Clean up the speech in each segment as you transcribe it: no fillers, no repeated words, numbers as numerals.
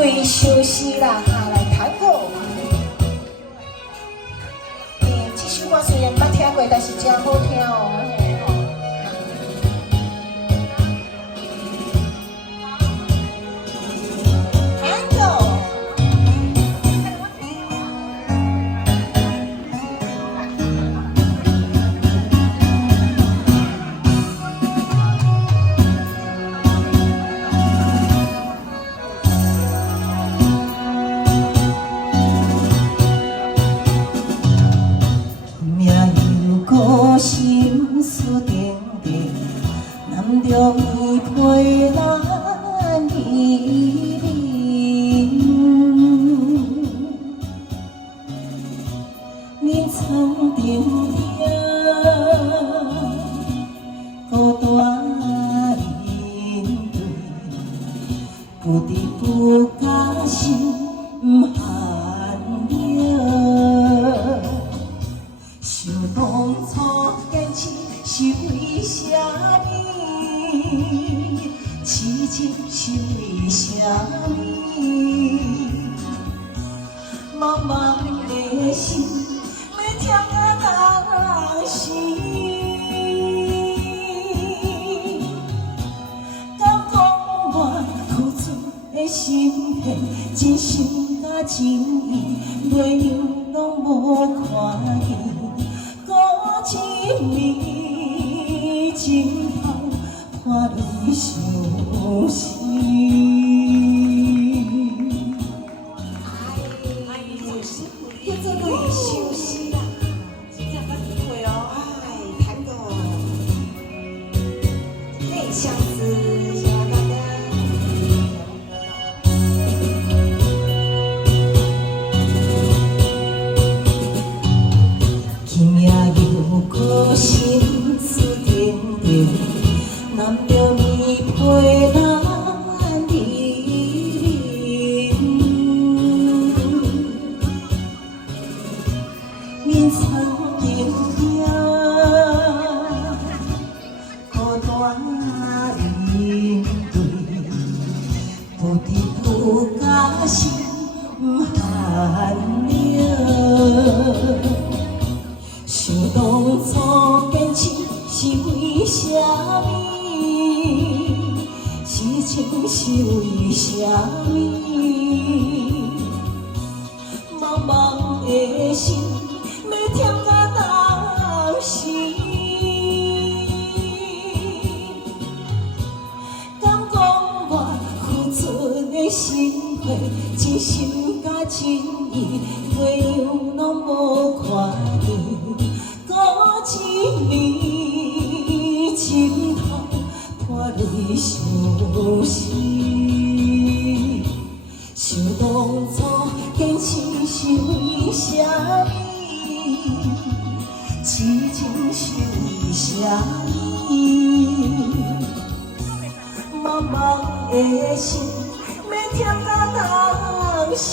类休息啦，下来弹歌。这首歌虽然捌听过，但是真好听哦。心思定定，难容易陪咱依恋。眠床顶听，孤单面对，不知不觉心寒了。想当初坚持是为什么？痴情是为什么？茫茫的心要听啊人死，敢讲我付出的心血，真心甲真意，袂样拢无看见。一暝枕头看泪伤心。叫做泪伤心啦，真正捌体会哦。哎，弹个泪相思，谢谢大家。心思定定，难容易陪咱依恋。眠床顶听，孤单面对，不知不觉心寒了。想当初坚持是为什么？痴情是为什么？茫茫的心要听啊当时，敢讲我付出的心血，真心甲真意，袂样拢无看见。一暝枕头看泪伤心，想当初坚持是为什么？痴情是为什么？茫茫的心要听啊当时。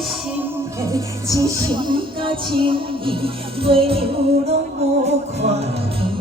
心血真心甲真意，袂样拢无看见。